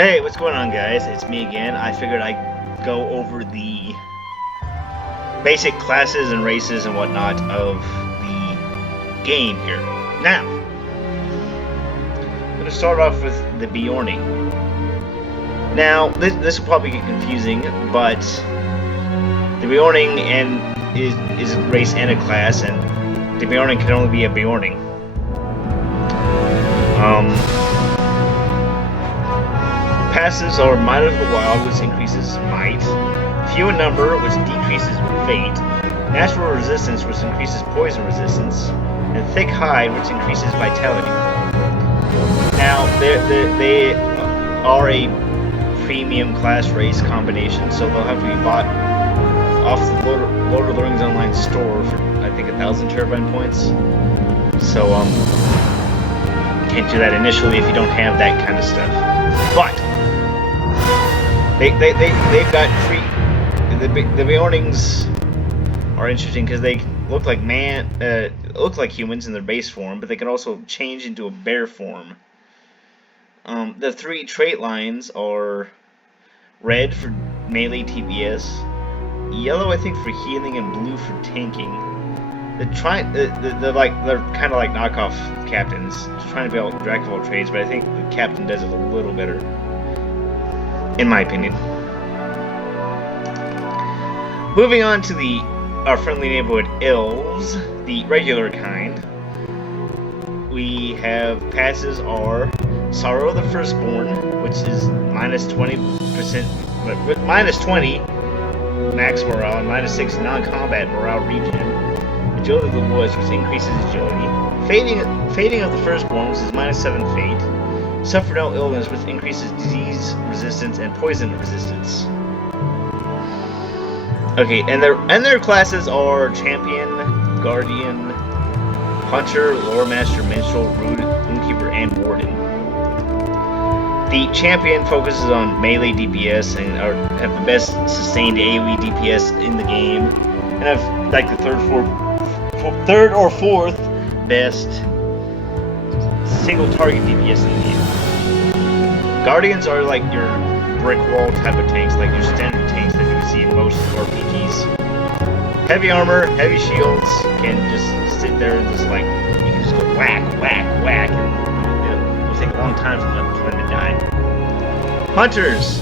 Hey, what's going on, guys? It's me again. I figured I'd go over the basic classes and races and whatnot of the game here. Now, I'm going to start off with the Bjorning. Now, this will probably get confusing, but the Bjorning is a race and a class, and the Bjorning can only be a Bjorning. Passes are Might of the Wild, which increases might, few in number, which decreases fate, natural resistance, which increases poison resistance, and thick hide, which increases vitality. Now, they are a premium class race combination, so they'll have to be bought off the Lord of the Rings Online store for, I think, 1,000 turbine points. So, can't do that initially if you don't have that kind of stuff. But they've got free. The Bjornings are interesting because they look like look like humans in their base form, but they can also change into a bear form. The three trait lines are red for melee TPS, yellow I think for healing, and blue for tanking. They're kind of like knockoff captains, trying to be all jack of all trades, but I think the captain does it a little better, in my opinion. Moving on to our friendly neighborhood elves, the regular kind. We have passes are Sorrow the Firstborn, which is minus 20%, minus 20 max morale, and minus 6 non-combat morale regen. Agility of the Woods, which increases agility. Fading of the Firstborn, which is minus 7 fate. Suffer no illness, which increases disease resistance and poison resistance. Okay, and their classes are Champion, Guardian, Hunter, Lore Master, Minstrel, Runekeeper, and Warden. The Champion focuses on melee DPS and have the best sustained AoE DPS in the game, and have like the third or fourth best single target DPS in the game. Guardians are like your brick wall type of tanks, like your standard tanks that you see in most RPGs. Heavy armor, heavy shields, can just sit there and just like, you can just go whack, whack, whack, and it'll take a long time for them to die. Hunters,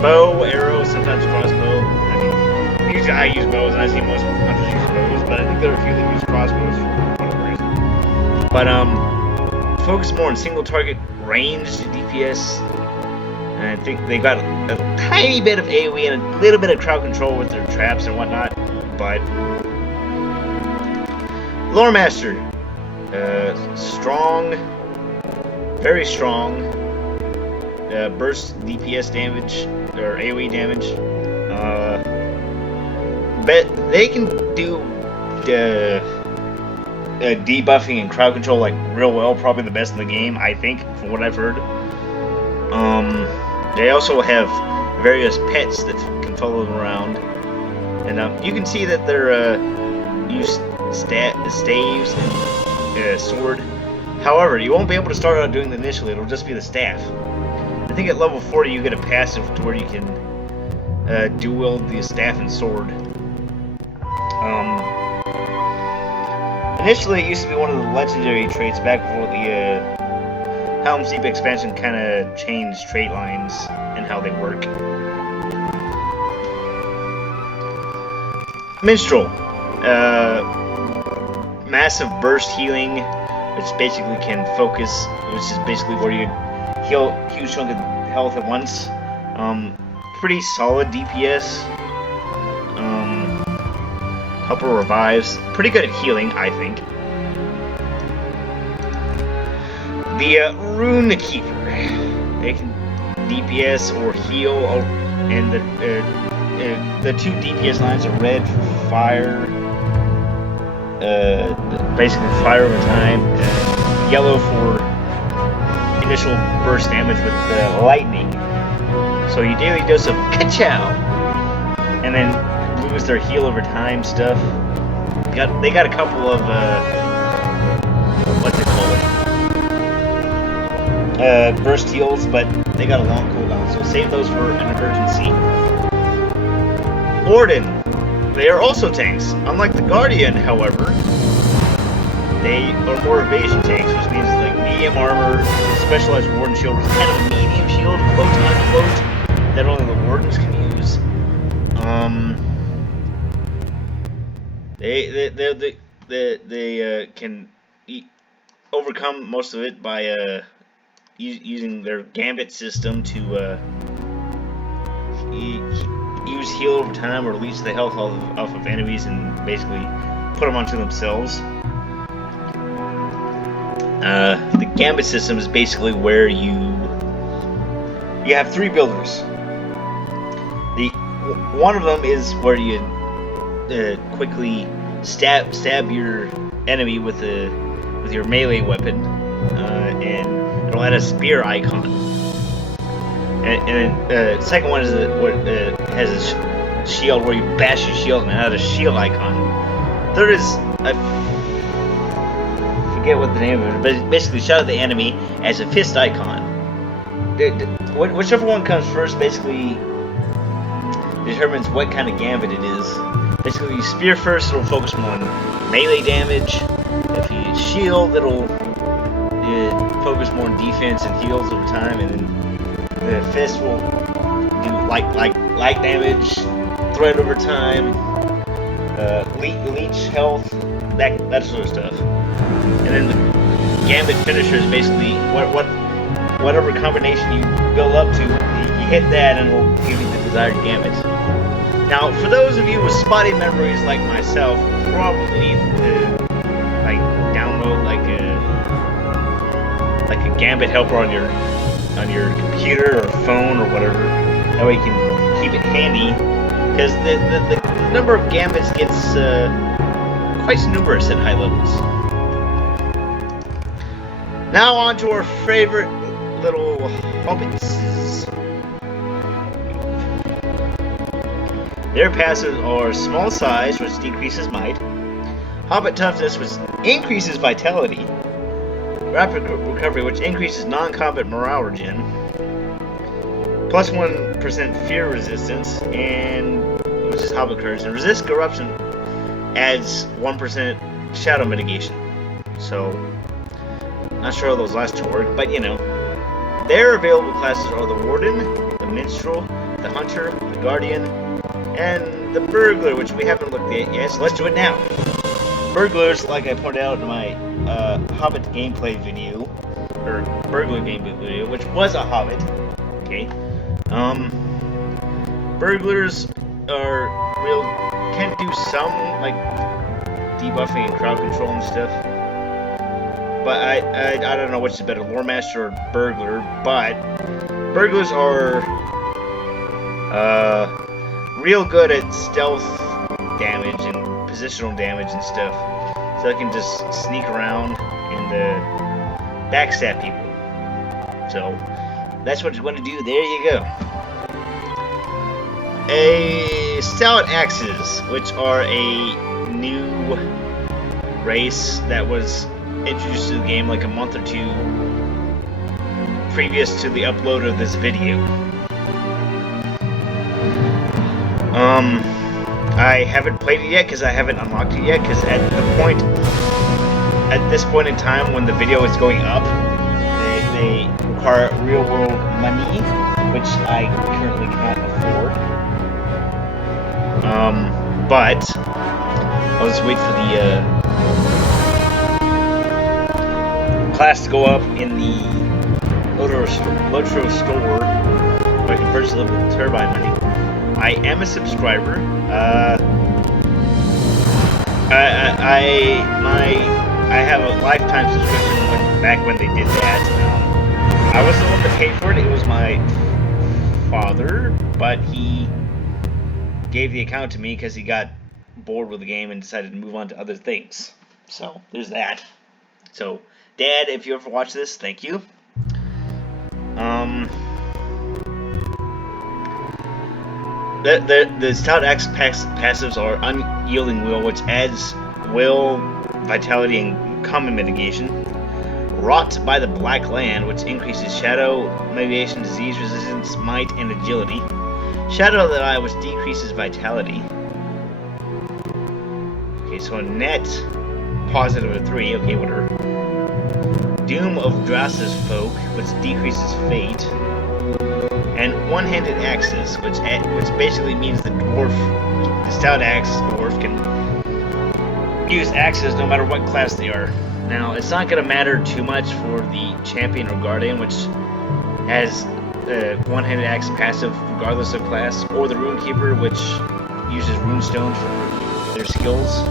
bow, arrow, sometimes crossbow. I mean, usually I use bows, and I see most hunters use bows, but I think there are a few that use crossbows for whatever reason. But focus more on single target ranged DPS. And I think they got a tiny bit of AoE and a little bit of crowd control with their traps and whatnot. But Lore Master, strong, very strong. Burst DPS damage or AoE damage. But they can do debuffing and crowd control like real well. Probably the best in the game, I think, from what I've heard. They also have various pets that can follow them around, and you can see that they're use staves and sword. However, you won't be able to start out doing that initially. It'll just be the staff. I think at level 40 you get a passive to where you can dual wield the staff and sword. Initially, it used to be one of the legendary traits back before the Helm's Deep expansion kind of changed trait lines and how they work. Minstrel, massive burst healing, which basically can focus, which is basically where you heal a huge chunk of health at once. Pretty solid DPS. Couple revives. Pretty good at healing, I think. The Runekeeper. They can DPS or heal, and the two DPS lines are red for fire, basically fire over time, yellow for initial burst damage with lightning. So your daily dose of ka-chow, and then blue is their heal over time stuff. They got a couple of what's it called? Burst heals, but they got a long cooldown, so save those for an emergency. Warden, they are also tanks. Unlike the Guardian, however, they are more evasion tanks, which means like medium armor, specialized Warden shield, which is kind of a medium shield, quote unquote, that only the Wardens can use. They can overcome most of it by using their gambit system to use heal over time or leech the health off of enemies and basically put them onto themselves. The gambit system is basically where you have three builders. One of them is where you quickly stab your enemy with your melee weapon, and it'll add a spear icon. And the second one is what has a shield where you bash your shield and it has a shield icon. Third is I forget what the name of it is, but basically shot at the enemy as a fist icon. Whichever one comes first basically determines what kind of gambit it is. Basically, you spear first, it'll focus more on melee damage. If you shield, it'll focus more on defense and heals over time, and then the fist will do light damage, threat over time, leech health, that sort of stuff. And then the gambit finisher is basically whatever combination you build up to, you hit that and it'll give you the desired gambit. Now, for those of you with spotty memories like myself, probably need to download like a gambit helper on your computer or phone or whatever. That way you can keep it handy, because the number of gambits gets quite numerous at high levels. Now on to our favorite little hobbits. Their passives are small size, which decreases might, hobbit toughness, which increases vitality, rapid recovery, which increases non-combat morale regen, plus 1% fear resistance, and which is hobbit courage, and resist corruption adds 1% shadow mitigation. So, not sure how those last two work, but you know. Their available classes are the Warden, the Minstrel, the Hunter, the Guardian, and the Burglar, which we haven't looked at yet, so let's do it now. Burglars, like I pointed out in my Hobbit gameplay video, or Burglar gameplay video, which was a Hobbit, okay, Burglars can do some, like, debuffing and crowd control and stuff, but I don't know which is better, Lore Master or Burglar, but Burglars are real good at stealth damage and positional damage and stuff, so they can just sneak around and backstab people. So that's what you want to do. There you go. A Stout Axes, which are a new race that was introduced to the game like a month or two previous to the upload of this video. I haven't played it yet because I haven't unlocked it yet, because at this point in time when the video is going up, they require real world money, which I currently cannot afford. But I'll just wait for the class to go up in the Lotro store where I can purchase a little turbine money. I am a subscriber. I have a lifetime subscription back when they did that. I wasn't the one that paid for it. It was my father, but he gave the account to me because he got bored with the game and decided to move on to other things. So there's that. So, Dad, if you ever watch this, thank you. The Stout Axe passives are Unyielding Will, which adds will, vitality, and common mitigation. Wrought by the Black Land, which increases shadow, mitigation, disease resistance, might, and agility. Shadow of the Eye, which decreases vitality. Okay, so a net positive of 3. Okay, whatever. Doom of Drasta's Folk, which decreases fate. And one-handed axes, which basically means the stout axe dwarf can use axes no matter what class they are. Now, it's not going to matter too much for the champion or guardian, which has one-handed axe passive regardless of class, or the runekeeper, which uses runestones for their skills.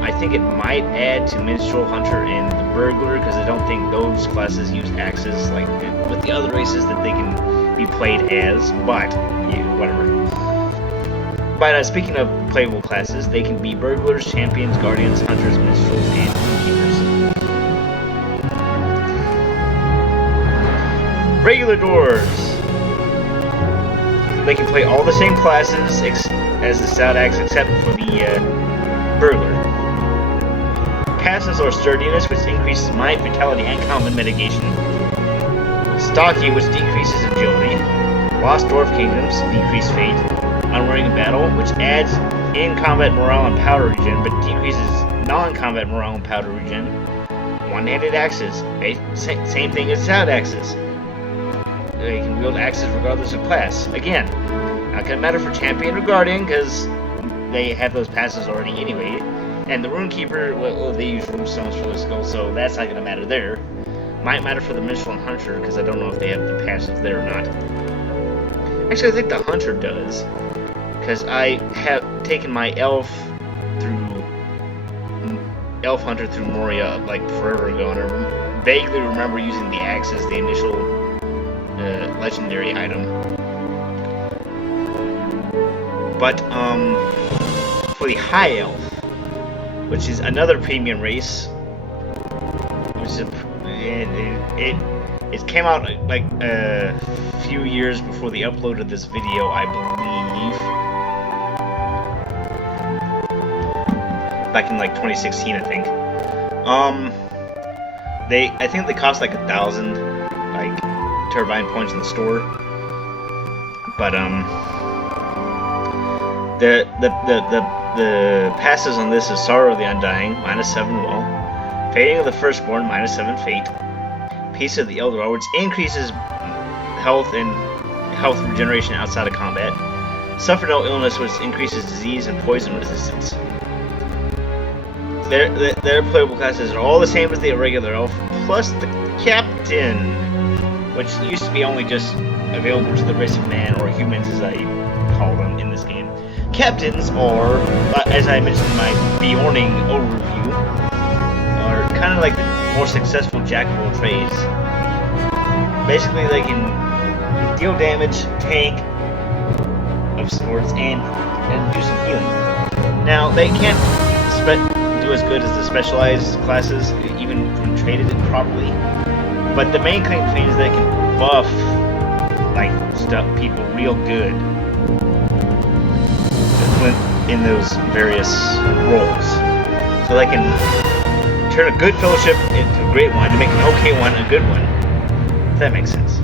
I think it might add to minstrel, hunter, and the burglar, because I don't think those classes use axes like with the other races that they can be played as, but yeah, whatever. But speaking of playable classes, they can be burglars, champions, guardians, hunters, minstrels, and keepers. Regular dwarves. They can play all the same classes as the stout axe, except for the burglar. Passes or sturdiness, which increases might, vitality, and combat mitigation. Stocky, which decreases agility. Lost Dwarf Kingdoms, decrease fate. Unwearing in battle, which adds in-combat morale and powder regen, but decreases non-combat morale and powder regen. One-handed axes, same thing as stout axes. They can wield axes regardless of class. Again, not gonna matter for champion or guardian, because they have those passes already anyway. And the runekeeper, well, they use runestones for their skill, so that's not gonna matter there. Might matter for the minstrel and hunter, because I don't know if they have the passes there or not. Actually, I think the hunter does, because I have taken my elf hunter through Moria like forever ago, and I vaguely remember using the axe as the initial legendary item. But for the high elf, which is another premium race, which is it came out like a few years before the upload of this video, I believe. Back in like 2016, I think. I think they cost like 1,000 like turbine points in the store. But the passes on this is Sorrow of the Undying, -7 will. Fading of the Firstborn, -7 fate. Peace of the Elder, which increases health and health regeneration outside of combat. Suffer no illness, which increases disease and poison resistance. Their playable classes are all the same as the regular elf, plus the captain, which used to be only just available to the race of man, or humans as I call them in this game. Captains are, as I mentioned in my Bjorning overview, are kind of like the more successful jack of all trades. Basically, they can deal damage, tank of sorts, and do some healing. Now, they can't do as good as the specialized classes, even when traded properly. But the main claim to fame is they can buff like people real good in those various roles. So they can turn a good fellowship into a great one, to make an okay one a good one. If that makes sense.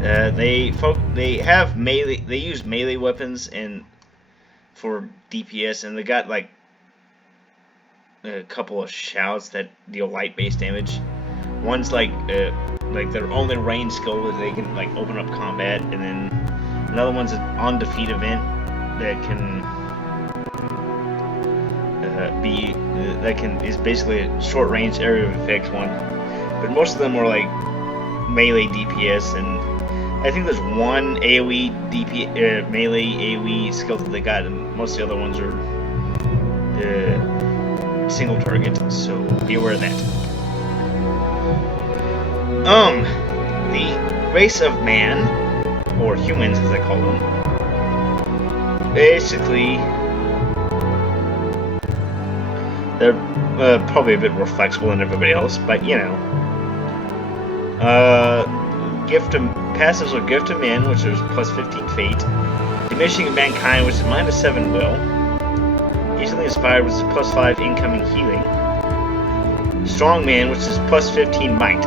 They have melee. They use melee weapons and for DPS, and they got like a couple of shouts that deal light-based damage. One's like their only range skill that they can like open up combat, and then another one's an on defeat event that can is basically a short range area of effect one. But most of them are like melee DPS, and I think there's one AoE melee AoE skill that they got, and most of the other ones are single target, so be aware of that. The race of man, or humans as I call them, basically they're probably a bit more flexible than everybody else, but you know. Passives are Gift of Men, which is plus 15 fate. Diminishing of Mankind, which is -7 will. Easily Inspired, which is plus 5 incoming healing. strongman, which is plus 15 might.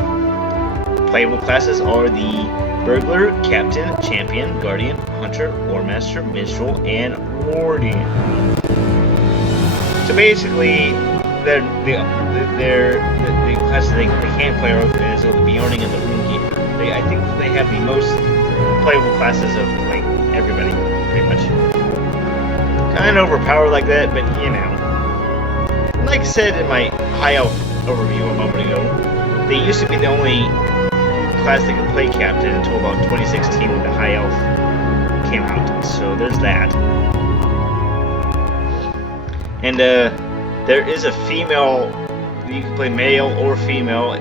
Playable classes are the burglar, captain, champion, guardian, hunter, lore master, minstrel, and warden. So basically, the classes they can't play are the Bjorning and the Runekeeper. I think they have the most playable classes of like everybody, pretty much. Kind of overpowered like that, but you know. Like I said in my High Elf overview a moment ago, they used to be the only class that could play captain until about 2016 when the High Elf came out. So there's that. And there is a female, you can play male or female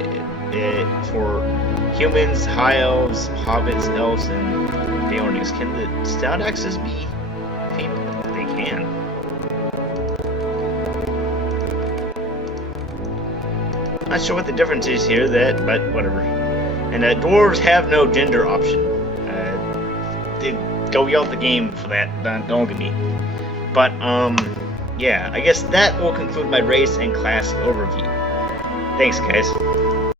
for humans, high elves, hobbits, elves, and Bjornings. Can the Stout Axes be female? They can. Not sure what the difference is here, but whatever. And dwarves have no gender option. They go yell at the game for that, don't look at me. But, yeah, I guess that will conclude my race and class overview. Thanks, guys.